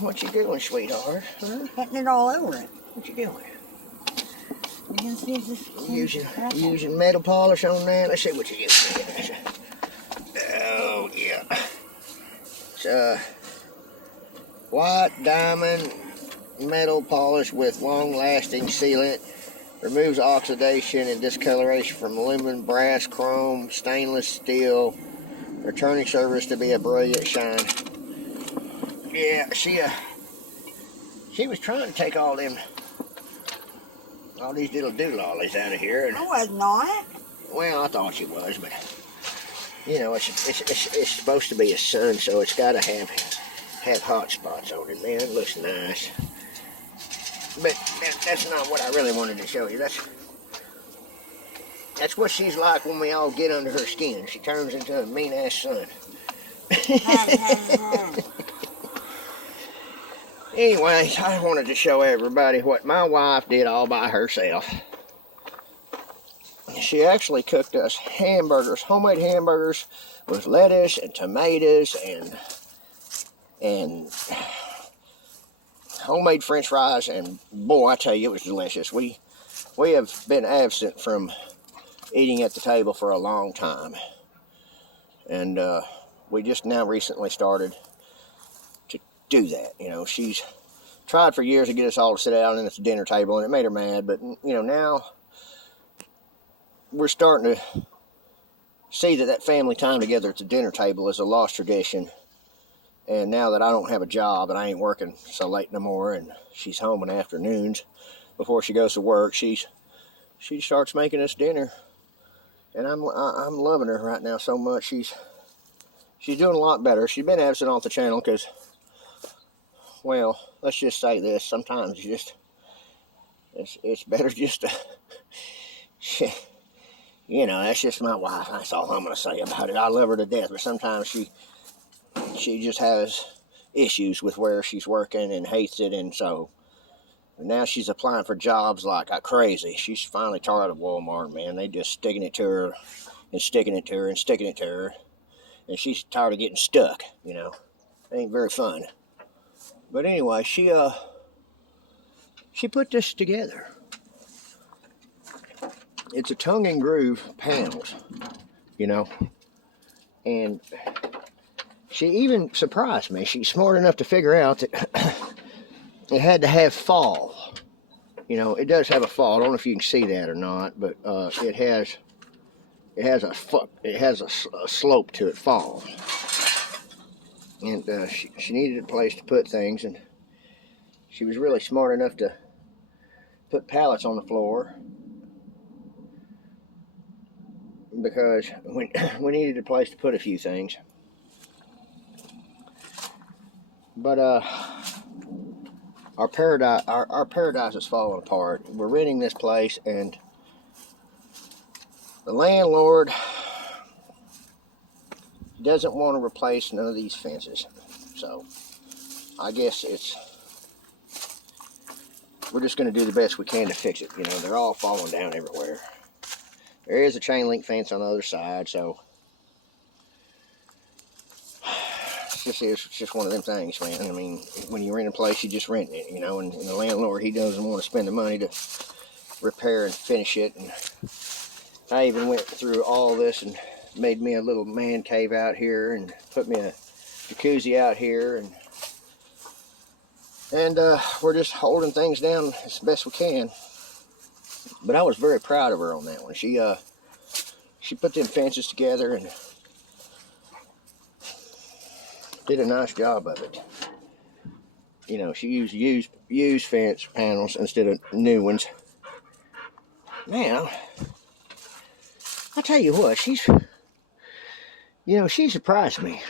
What you doing, sweetheart? Huh? Putting it all over it. What you doing? You can see this. Using metal polish on that. Let's see what you get. Oh yeah. It's white diamond metal polish with long-lasting sealant. Removes oxidation and discoloration from aluminum, brass, chrome, stainless steel. Returning service to be a brilliant shine. Yeah, she was trying to take all these little doodlollies out of here. And, I was not. well, I thought she was, but you know, it's supposed to be a sun, so it's got to have hot spots on it, man. It looks nice. But that's not what I really wanted to show you. That's what she's like when we all get under her skin. She turns into a mean-ass sun. Anyways, I wanted to show everybody what my wife did all by herself. She actually cooked us hamburgers, homemade hamburgers with lettuce and tomatoes and homemade french fries, and boy, I tell you, it was delicious. We have been absent from eating at the table for a long time, and we just now recently started to do that. You know, she's tried for years to get us all to sit down at the dinner table, and it made her mad, but you know, now we're starting to see that family time together at the dinner table is a lost tradition. And now that I don't have a job and I ain't working so late no more, and she's home in the afternoons before she goes to work, she starts making us dinner, and I'm loving her right now so much. She's doing a lot better. She's been absent off the channel because, well, let's just say this: sometimes it's better just to, you know, that's just my wife. That's all I'm gonna say about it. I love her to death, but sometimes she just has issues with where she's working and hates it, and so now she's applying for jobs like crazy. She's finally tired of Walmart, man. They just sticking it to her and sticking it to her and sticking it to her, and she's tired of getting stuck. You know, it ain't very fun. But anyway, she put this together. It's a tongue and groove panels, you know, and she even surprised me. She's smart enough to figure out that it had to have fall. You know, it does have a fall. I don't know if you can see that or not, but it has a slope to it, fall. And she needed a place to put things, and she was really smart enough to put pallets on the floor because we needed a place to put a few things. But our paradise is falling apart. We're renting this place, and the landlord doesn't want to replace none of these fences. So I guess we're just going to do the best we can to fix it. You know, they're all falling down everywhere. There is a chain link fence on the other side, so it's just one of them things, man. I mean, when you rent a place, you just rent it, you know, and the landlord, he doesn't want to spend the money to repair and finish it. And I even went through all this and made me a little man cave out here and put me a jacuzzi out here, and we're just holding things down as best we can. But I was very proud of her on that one. She put them fences together and did a nice job of it. You know, she used fence panels instead of new ones. Man, I'll tell you what, she surprised me.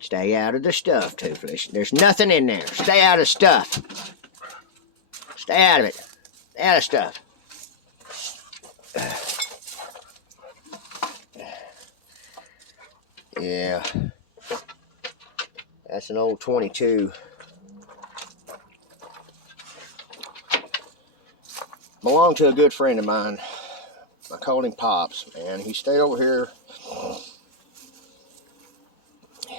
Stay out of the stuff, Toothless. There's nothing in there. Stay out of stuff. Stay out of it. Stay out of stuff. Yeah. That's an old 22. Belonged to a good friend of mine. I called him Pops, man. He stayed over here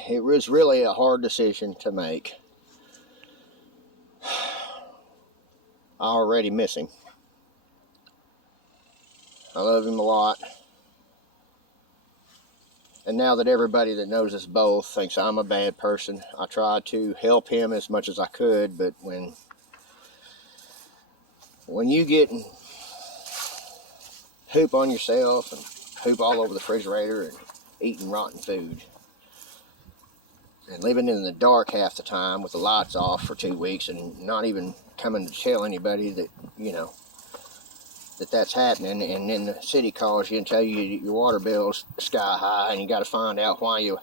it was really a hard decision to make. I already miss him. I love him a lot. And now that everybody that knows us both thinks I'm a bad person, I tried to help him as much as I could, but when you get poop on yourself and poop all over the refrigerator and eating rotten food and living in the dark half the time with the lights off for 2 weeks and not even coming to tell anybody that, you know, that's happening, and then the city calls you and tell you your water bill's sky high and you got to find out why your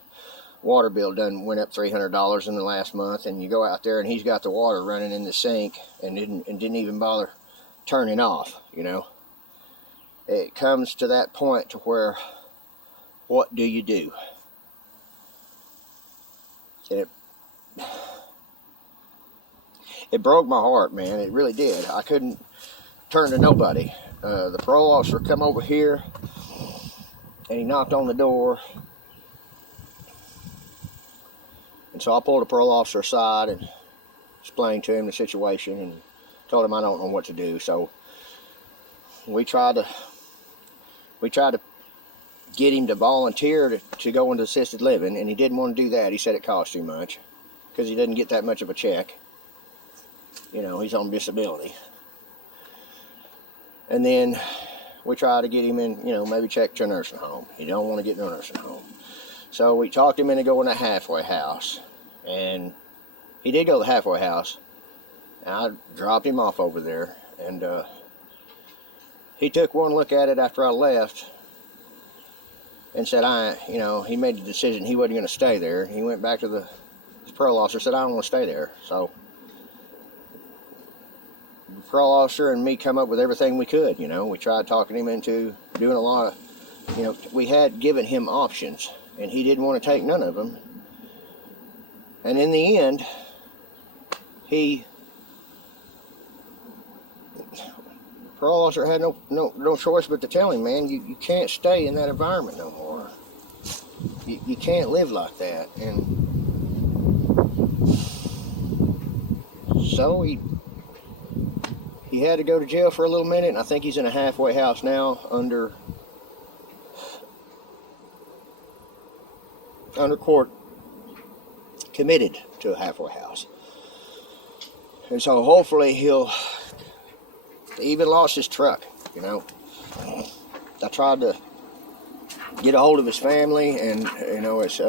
water bill done went up $300 in the last month, and you go out there and he's got the water running in the sink and didn't even bother turning off, you know. It comes to that point to where, what do you do? It broke my heart, man. It really did. I couldn't turn to nobody. The parole officer come over here and he knocked on the door, and so I pulled the parole officer aside and explained to him the situation and told him I don't know what to do. So we tried to get him to volunteer to go into assisted living, and he didn't want to do that. He said it cost too much because he didn't get that much of a check. You know, he's on disability. And then we tried to get him in, you know, maybe check to a nursing home. He don't want to get in a nursing home. So we talked him into going to a halfway house. And he did go to the halfway house. And I dropped him off over there. And he took one look at it after I left and said, he made the decision he wasn't going to stay there. He went back to the parole officer and said, I don't want to stay there. So the parole officer and me come up with everything we could, you know. We tried talking him into doing a lot of, you know, we had given him options, and he didn't want to take none of them. And in the end, parole officer had no choice but to tell him, man, you can't stay in that environment no more. You can't live like that. And so he had to go to jail for a little minute, and I think he's in a halfway house now under court, committed to a halfway house. And so hopefully he even lost his truck, you know. I tried to get a hold of his family, and, you know, it's,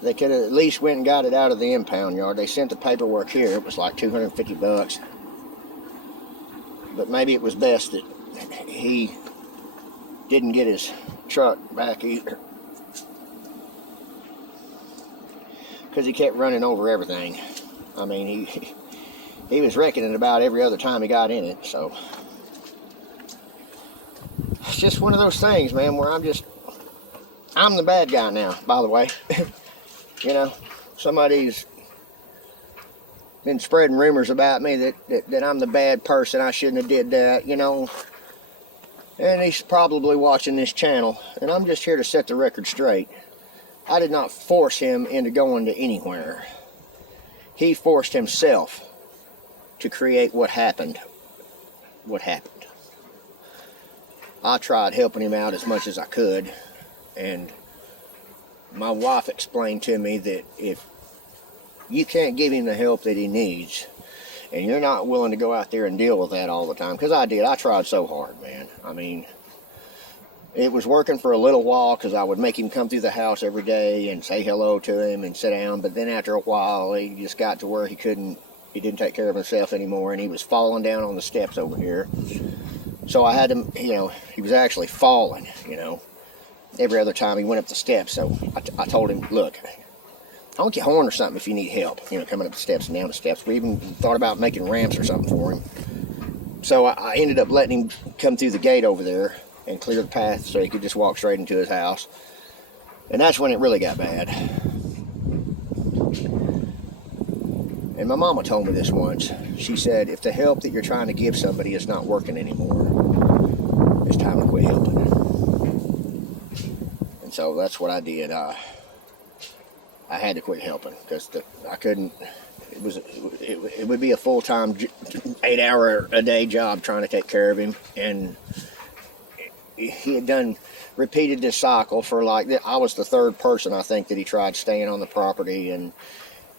they could have at least went and got it out of the impound yard. They sent the paperwork here. It was like $250. But maybe it was best that he didn't get his truck back either, because he kept running over everything. I mean, he was wrecking it about every other time he got in it. So it's just one of those things, man, where I'm the bad guy now, by the way. You know, somebody's been spreading rumors about me that I'm the bad person. I shouldn't have did that, you know. And he's probably watching this channel, and I'm just here to set the record straight. I did not force him into going to anywhere. He forced himself to create what happened. I tried helping him out as much as I could, and my wife explained to me that if you can't give him the help that he needs, and you're not willing to go out there and deal with that all the time, because I did. I tried so hard, man. I mean, it was working for a little while because I would make him come through the house every day and say hello to him and sit down. But then after a while, he just got to where he didn't take care of himself anymore, and he was falling down on the steps over here. So I had him, you know, he was actually falling, you know, every other time he went up the steps. So I told him, look, I'll get your horn or something if you need help, you know, coming up the steps and down the steps. We even thought about making ramps or something for him. So I ended up letting him come through the gate over there and clear the path so he could just walk straight into his house. And that's when it really got bad. And my mama told me this once. She said, if the help that you're trying to give somebody is not working anymore, it's time to quit helping. So that's what I did. I had to quit helping because I couldn't. It would be a full-time 8-hour a day job trying to take care of him, and he had repeated this cycle for like, I was the third person I think that he tried staying on the property, and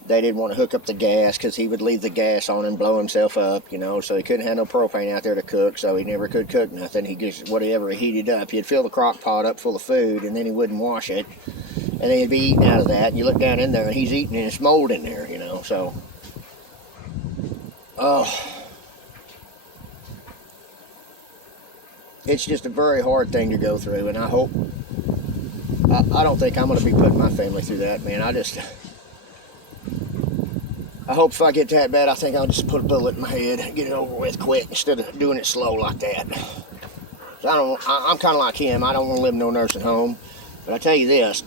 they didn't want to hook up the gas because he would leave the gas on and blow himself up, you know, so he couldn't have no propane out there to cook, so he never could cook nothing. He just, whatever he heated up, he'd fill the crock pot up full of food, and then he wouldn't wash it, and then he'd be eating out of that, and you look down in there and he's eating and it's mold in there, you know. So it's just a very hard thing to go through, and I don't think I'm going to be putting my family through that, man. I hope if I get that bad, I think I'll just put a bullet in my head and get it over with quick instead of doing it slow like that. I'm kind of like him. I don't want to live in no nursing home. But I tell you this,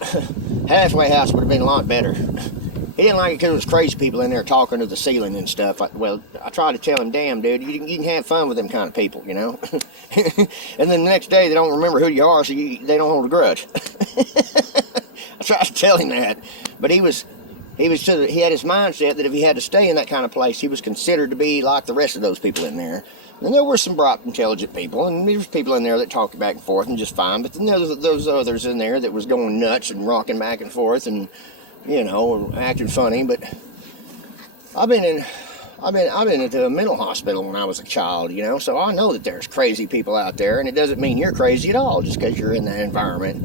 halfway house would have been a lot better. He didn't like it because there was crazy people in there talking to the ceiling and stuff. I tried to tell him, damn, dude, you can have fun with them kind of people, you know? And then the next day, they don't remember who you are, so they don't hold a grudge. I tried to tell him that. But he had his mindset that if he had to stay in that kind of place, he was considered to be like the rest of those people in there. And there were some bright, intelligent people, and there was people in there that talked back and forth and just fine. But then there was those others in there that was going nuts and rocking back and forth and, you know, acting funny. But I've been into a mental hospital when I was a child, you know, so I know that there's crazy people out there, and it doesn't mean you're crazy at all just because you're in that environment.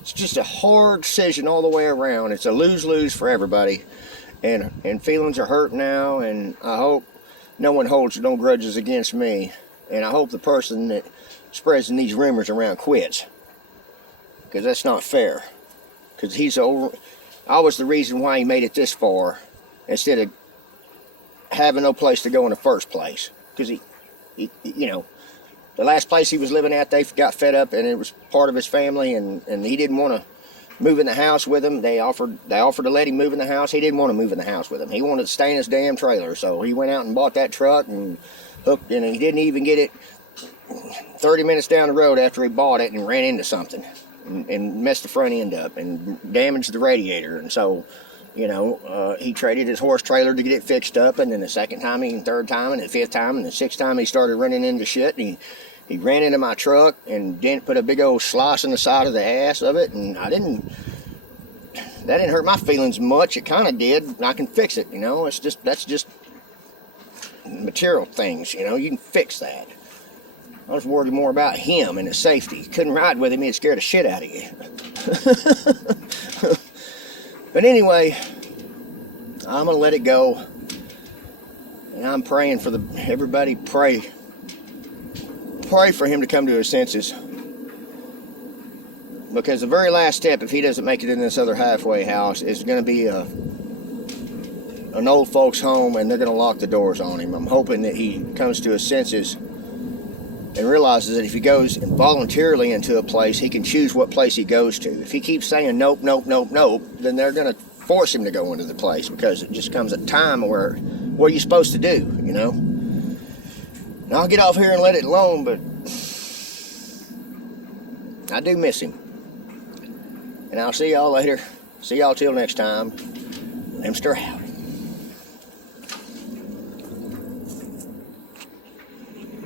It's just a hard decision all the way around. It's a lose-lose for everybody, and feelings are hurt now, and I hope no one holds no grudges against me, and I hope the person that spreading these rumors around quits, because that's not fair, because I was the reason why he made it this far instead of having no place to go in the first place, because he you know, the last place he was living at, they got fed up, and it was part of his family, and he didn't want to move in the house with him. They offered to let him move in the house. He didn't want to move in the house with him. He wanted to stay in his damn trailer, so he went out and bought that truck and hooked, and he didn't even get it 30 minutes down the road after he bought it and ran into something and messed the front end up and damaged the radiator. And so, you know, he traded his horse trailer to get it fixed up, and then the second time, and third time, and the fifth time, and the sixth time, he started running into shit, and he ran into my truck and didn't put a big old slice in the side of the ass of it, and that didn't hurt my feelings much. It kind of did. I can fix it, you know. That's just material things, you know. You can fix that. I was worried more about him and his safety. You couldn't ride with him, he'd scare the shit out of you. But anyway, I'm going to let it go. And I'm praying for everybody. Pray for him to come to his senses. Because the very last step, if he doesn't make it in this other halfway house, is going to be an old folks home, and they're going to lock the doors on him. I'm hoping that he comes to his senses and realizes that if he goes voluntarily into a place, he can choose what place he goes to. If he keeps saying nope, nope, nope, nope, then they're going to force him to go into the place, because it just comes a time where what are you supposed to do, you know? And I'll get off here and let it alone, but I do miss him. And I'll see y'all later. See y'all till next time. Lemster out.